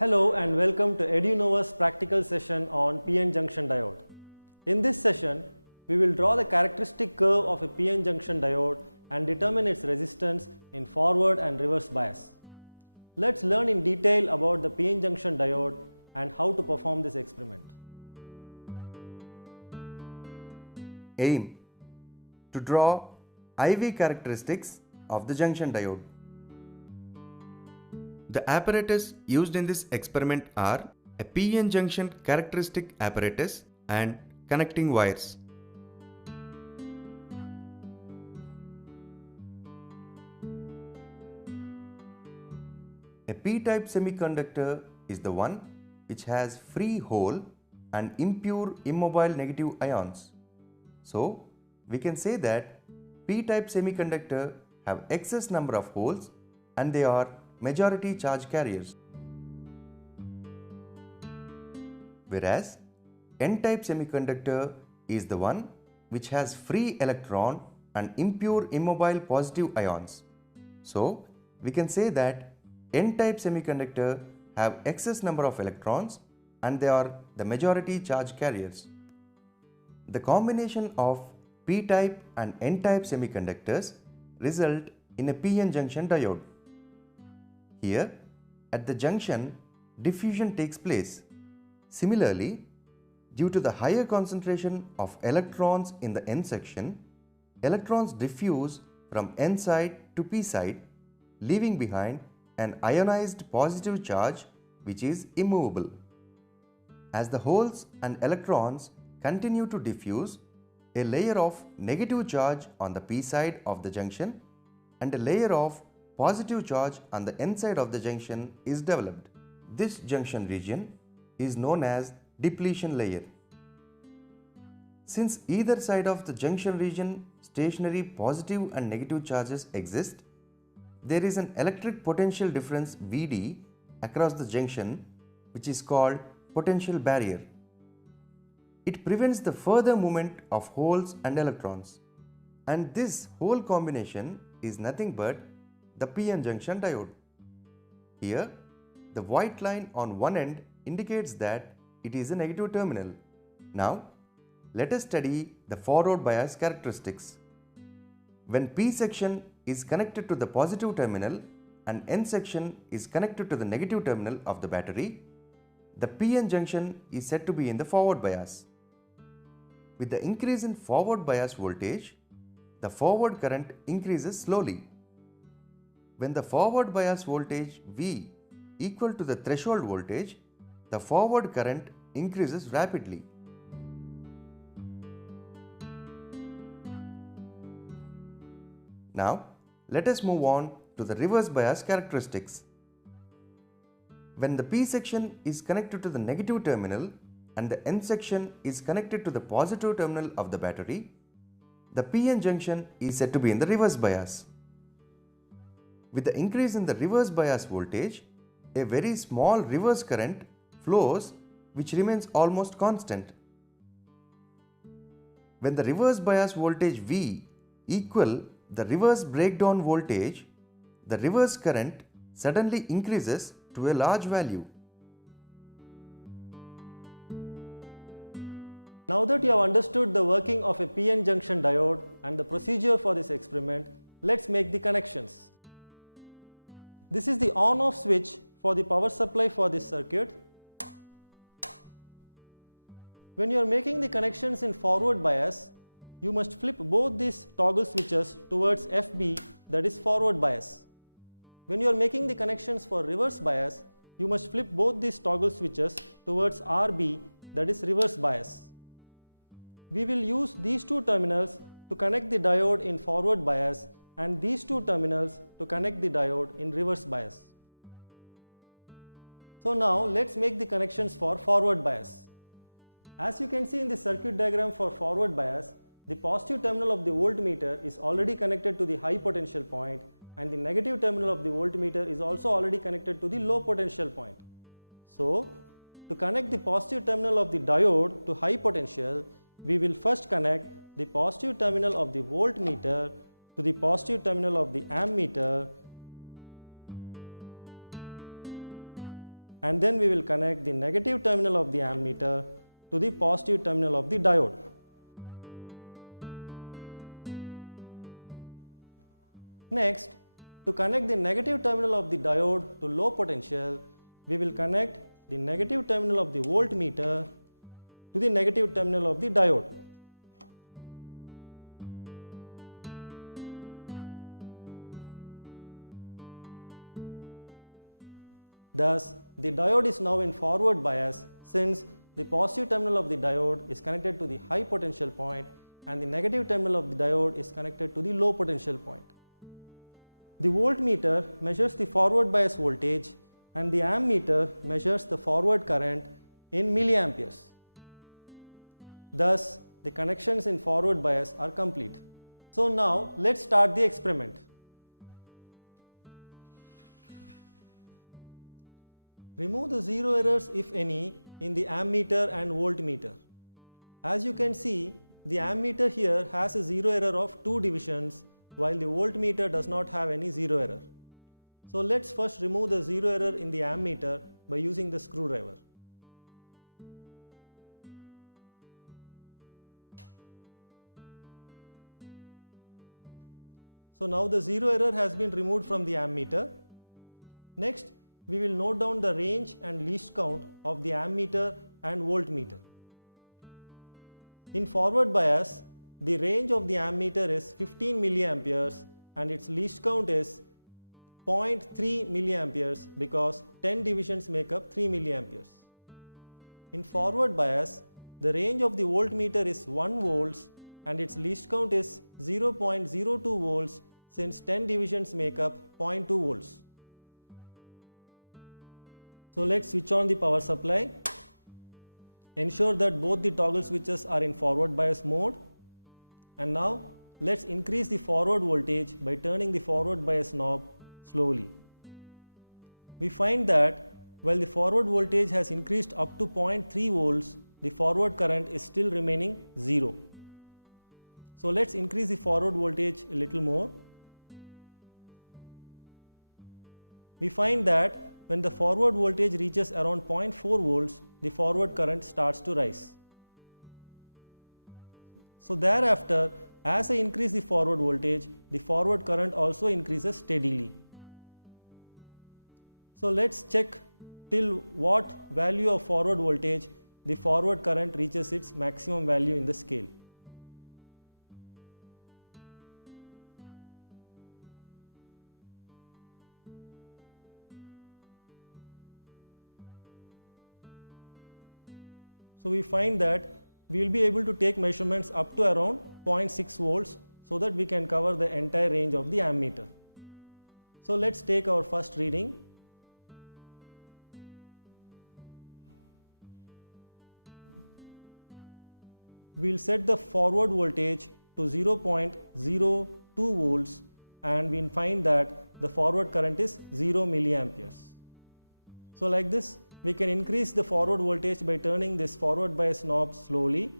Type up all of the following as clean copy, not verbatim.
Hello and welcome to EduNova's practical session on PN junction diode. In this session, we will draw the characteristic curve of a PN junction diode and determine its resistance in forward and reverse bias. Let's learn in detail about the PN junction diode and how to perform this experiment. Aim: to draw IV characteristics of the junction diode. The apparatus used in this experiment are a PN junction characteristic apparatus and connecting wires. A P-type semiconductor is the one which has free hole and impure immobile negative ions. So, we can say that P-type semiconductor have excess number of holes and they are majority charge carriers. Whereas N-type semiconductor is the one which has free electron and impure immobile positive ions. So, we can say that N-type semiconductor have excess number of electrons and they are the majority charge carriers. The combination of P-type and N-type semiconductors result in a PN junction diode. Here, at the junction, diffusion takes place. Similarly, due to the higher concentration of electrons in the N section, electrons diffuse from N side to P side, leaving behind an ionized positive charge which is immovable. As the holes and electrons continue to diffuse, a layer of negative charge on the P side of the junction and a layer of positive charge on the N side of the junction is developed. This junction region is known as depletion layer. Since either side of the junction region stationary positive and negative charges exist, there is an electric potential difference Vd across the junction which is called potential barrier. It prevents the further movement of holes and electrons. And this whole combination is nothing but the PN junction diode. Here, the white line on one end indicates that it is a negative terminal. Now, let us study the forward bias characteristics. When P section is connected to the positive terminal and N section is connected to the negative terminal of the battery, the PN junction is said to be in the forward bias. With the increase in forward bias voltage, the forward current increases slowly. When the forward bias voltage V equal to the threshold voltage, the forward current increases rapidly. Now, let us move on to the reverse bias characteristics. When the P section is connected to the negative terminal and the N section is connected to the positive terminal of the battery, the PN junction is said to be in the reverse bias. With the increase in the reverse bias voltage, a very small reverse current flows which remains almost constant. When the reverse bias voltage V equal the reverse breakdown voltage, the reverse current suddenly increases to a large value. Now that you have understood the working of a PN junction diode and the procedure for this experiment, let's make the connections. This is the on-off switch for the power supply for this circuit. When you are making the connections in forward bias, you must flip both these toggle switches towards FB, that is forward bias. When you are making the connections for reverse bias, you must flip both these toggle switches towards RB, that is reverse bias. We will use these two terminals to connect the diode in forward bias and these two terminals to connect the diode in reverse bias. So now let's make the connections for forward bias. As you can see in the circuit diagram for forward bias, the positive terminal of the voltmeter is already connected to the high potential point and the negative terminal of the voltmeter is also already connected to the low potential point. So, to connect the positive terminal of the diode to high potential, we will first connect the positive terminal of the voltmeter to the positive terminal of the ammeter and then we will connect the negative terminal of the ammeter to the positive terminal of the diode. Next, to connect the negative terminal of the diode to low potential, we will connect the negative terminal of the voltmeter to the negative terminal of the diode. Thus, the diode is now in forward bias since the positive terminal of the diode is connected to the high potential point and the negative terminal of the diode is connected to the low potential point. The voltmeter measures the forward bias voltage and the ammeter measures the forward current in milliamperes. Thus, the connections in forward bias are complete. So now let's start the experiment. Remove the zero errors, if any, in the ammeter and voltmeter. As you can see, the ammeter here has a zero error of 2 divisions while the voltmeter does not have any zero error. So let's first remove the zero error in the ammeter by using the screwdriver. So now the zero error has been removed from the ammeter. Next, we will note down the range and least count of the ammeter and voltmeter. In forward bias, the range of the ammeter is 15 milliamperes and its least count is 0.3 milliamperes because 10 divisions make up 3 milliamperes. In forward bias, the range of the voltmeter is 1 volts and its least count is 0.02 volts since 10 divisions make up 0.2 volts. So let's switch on the power supply. Ensure that both the toggle switches are in forward bias mode. And now let's increase the forward voltage by turning the forward bias knob slowly. We find that while the forward voltage has increased up to 0.3 volts, the forward current is still remaining 0. So let's increase the forward voltage a little more. We find that when the forward voltage reaches around 0.4 volts, the forward current starts to rise. So thereafter, as I increase the forward voltage, the forward current also increases steadily. So let's check till what value of forward voltage the forward current reaches its maximum value in the scale. So we find that we will be able to take measurements up to around 0.6 volts so that we can cover the entire range of the ammeter. So let's take our first reading. We will set the forward voltage to 0.02 volts and we find that the forward current is 0 milliamperes. So like this, we can increase the forward voltage by turning this forward bias knob slowly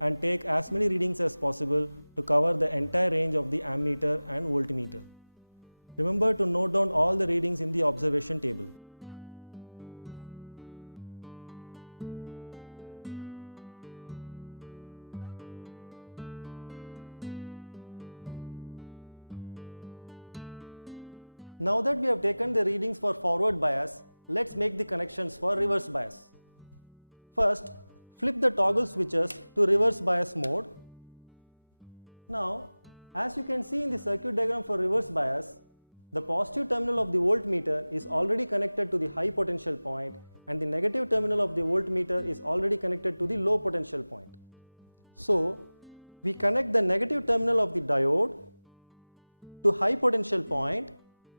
and take as many readings as possible to cover the entire range of the ammeter and voltmeter. Remember to note down all the readings in the observation table. Now that we have taken the readings for forward bias, let's make the connections for reverse bias. First, flip the toggle switches to reverse bias mode. Now, as you can see in the circuit diagram for reverse bias, the positive terminal of the voltmeter is already connected to the high potential point and the negative terminal of the voltmeter is already connected to the low potential point. So, we connect the negative terminal of the diode to high potential point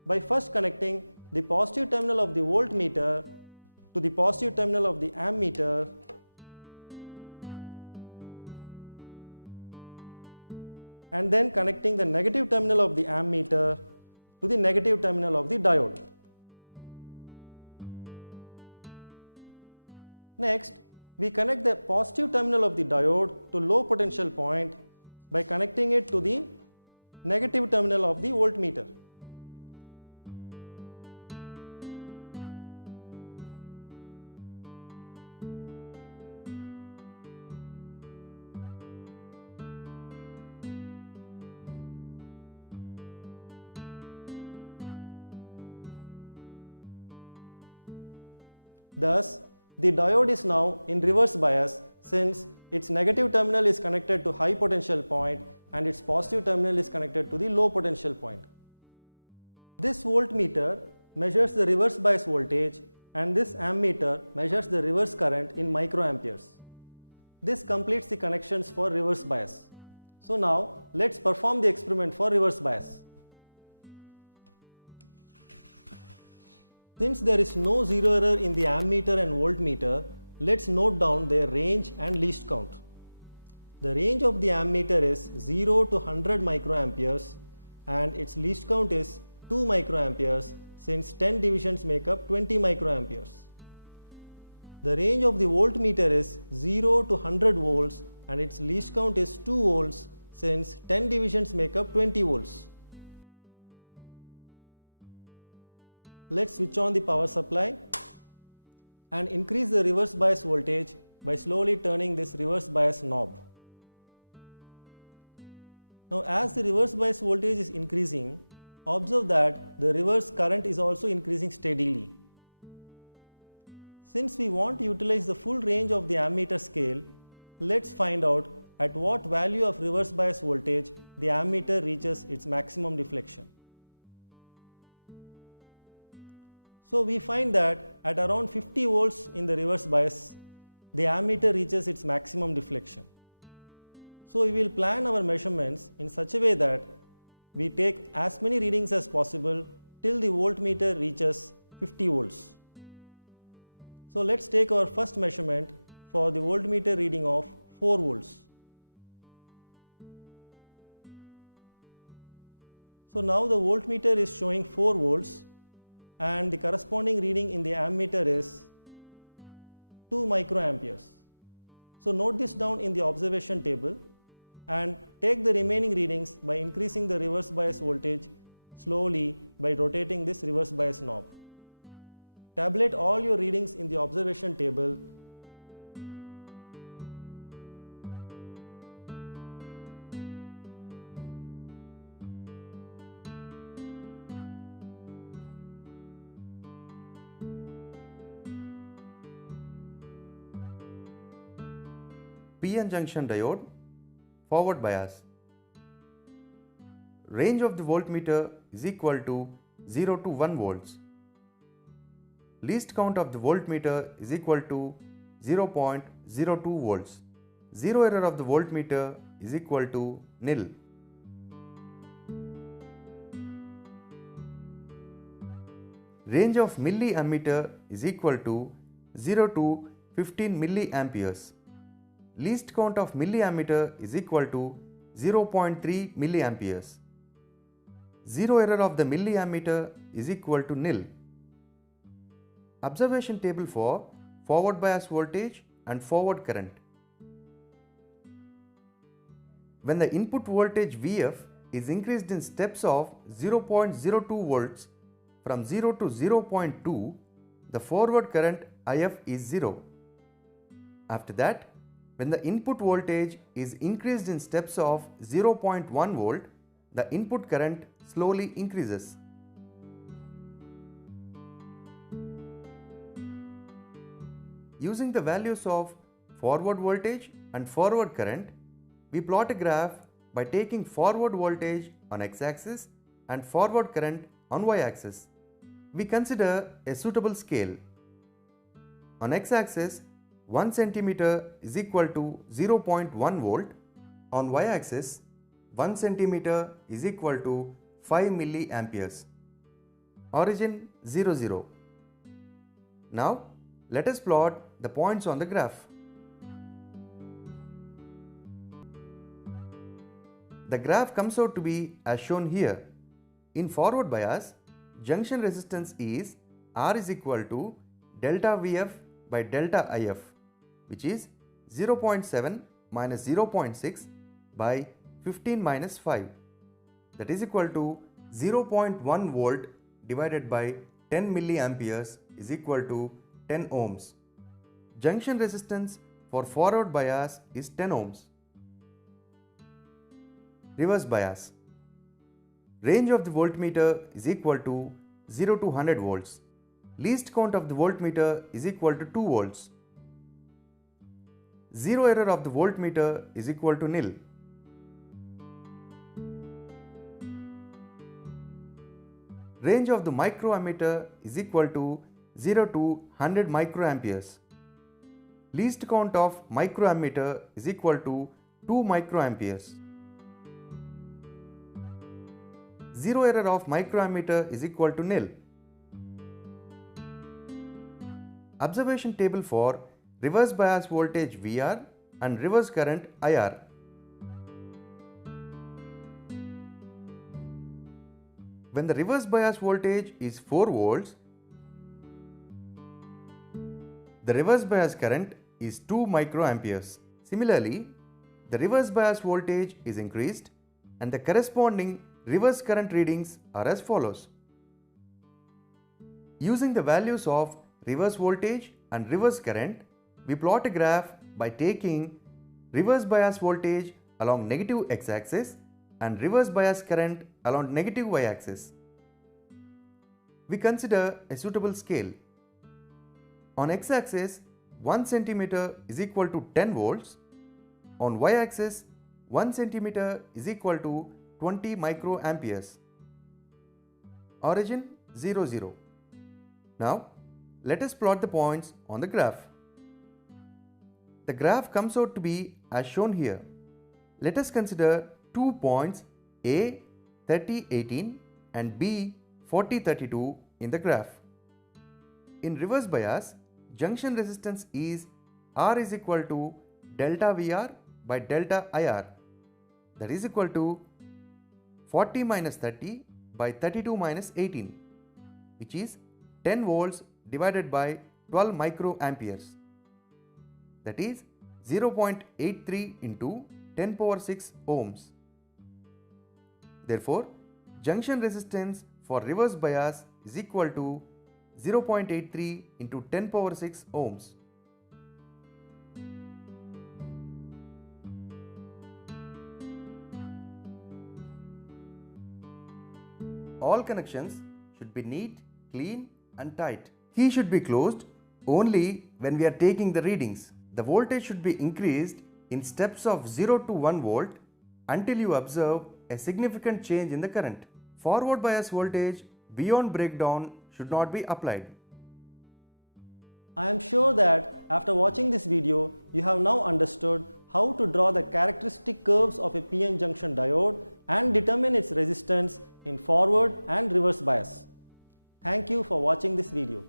by first connecting the positive terminal of the voltmeter to the positive terminal of the ammeter and then connecting the negative terminal of the ammeter to the negative terminal of the diode. Next, we connect the positive terminal of the diode to low potential point by connecting it to the negative terminal of the voltmeter. Thus, the diode is now in reverse bias since its negative terminal is connected to high potential point and its positive terminal is connected to the low potential point. This voltmeter measures the reverse bias voltage and this ammeter measures the reverse current in microamperes. This completes the connections for reverse bias. So now let's perform the experiment for reverse bias. Since there is no zero error in the ammeter and voltmeter, let's note down their range and least count. The range of the ammeter is 0 to 100 microamperes and its least count is 2 microamperes since 10 divisions make up 20 microamperes. The range of the voltmeter is 0 to 100 volts and its least count is 2 volts since 10 divisions make up 20 volts. Let's switch on the power supply and increase the reverse bias voltage by slowly turning this reverse bias knob. Now as the reverse bias voltage is increasing, observe that the reverse current is also increasing steadily. Since we want to utilize the full range of the ammeter scale, let's find out at what value of reverse bias voltage the ammeter reaches its maximum deflection. So we find that at around 50 volts in the reverse bias, the ammeter reaches its maximum deflection. So we will plan our measurements in such a way that we take as many readings as possible till the voltmeter reaches 50 volts. So let's take our first measurement for the voltmeter reading of 4 volts. So now the voltmeter is showing 4 volts and the corresponding reading in the ammeter is 2 microamperes. So note this down in the observation table and take the remaining readings by increasing the reverse bias voltage slowly by rotating this reverse bias knob. Tabulate all your readings in the observation table. PN junction diode, forward bias. Range of the voltmeter is equal to 0 to 1 volts. Least count of the voltmeter is equal to 0.02 volts. Zero error of the voltmeter is equal to nil. Range of milliammeter is equal to 0 to 15 milliamperes. Least count of milliammeter is equal to 0.3 milliamperes. Zero error of the milliammeter is equal to nil. Observation table for forward bias voltage and forward current. When the input voltage Vf is increased in steps of 0.02 volts from 0 to 0.2, the forward current If is 0. After that, when the input voltage is increased in steps of 0.1 volt, the input current slowly increases. Using the values of forward voltage and forward current, we plot a graph by taking forward voltage on x-axis and forward current on y-axis. We consider a suitable scale. On x-axis, 1 cm is equal to 0.1 volt. On y-axis, 1 cm is equal to 5 milliamperes. Origin 0, 0. Now, let us plot the points on the graph. The graph comes out to be as shown here. In forward bias, junction resistance is R is equal to delta Vf by delta If, which is 0.7 minus 0.6 by 15 minus 5. That is equal to 0.1 volt divided by 10 milliamperes is equal to 10 ohms. Junction resistance for forward bias is 10 ohms. Reverse bias. Range of the voltmeter is equal to 0 to 100 volts. least count of the voltmeter is equal to 2 volts. Zero error of the voltmeter is equal to nil. Range of the microammeter is equal to 0 to 100 microamperes. Least count of microammeter is equal to 2 microamperes. Zero error of microammeter is equal to nil. Observation table for reverse bias voltage VR and reverse current IR. When the reverse bias voltage is 4 volts, the reverse bias current is 2 microamperes. Similarly, the reverse bias voltage is increased and the corresponding reverse current readings are as follows. Using the values of reverse voltage and reverse current, we plot a graph by taking reverse bias voltage along negative x-axis and reverse bias current along negative y-axis. We consider a suitable scale. On x-axis, 1 cm is equal to 10 volts. On y-axis, 1 cm is equal to 20 microamperes. Origin 0, 0. Now, let us plot the points on the graph. The graph comes out to be as shown here. Let us consider 2 points A 30, 18 and B 40, 32 in the graph. In reverse bias, junction resistance is R is equal to delta VR by delta IR, that is equal to 40 minus 30 by 32 minus 18, which is 10 volts divided by 12 microamperes, that is 0.83 into 10 power 6 ohms. Therefore, junction resistance for reverse bias is equal to 0.83 into 10 power 6 ohms. All connections should be neat, clean and tight. Key should be closed only when we are taking the readings. The voltage should be increased in steps of 0 to 1 volt until you observe a significant change in the current. Forward bias voltage beyond breakdown should not be applied. I am sure that after watching this video, you have now understood how to draw the characteristic curves of a PN junction diode and determine its resistance in forward and reverse bias. Thank you for watching this video.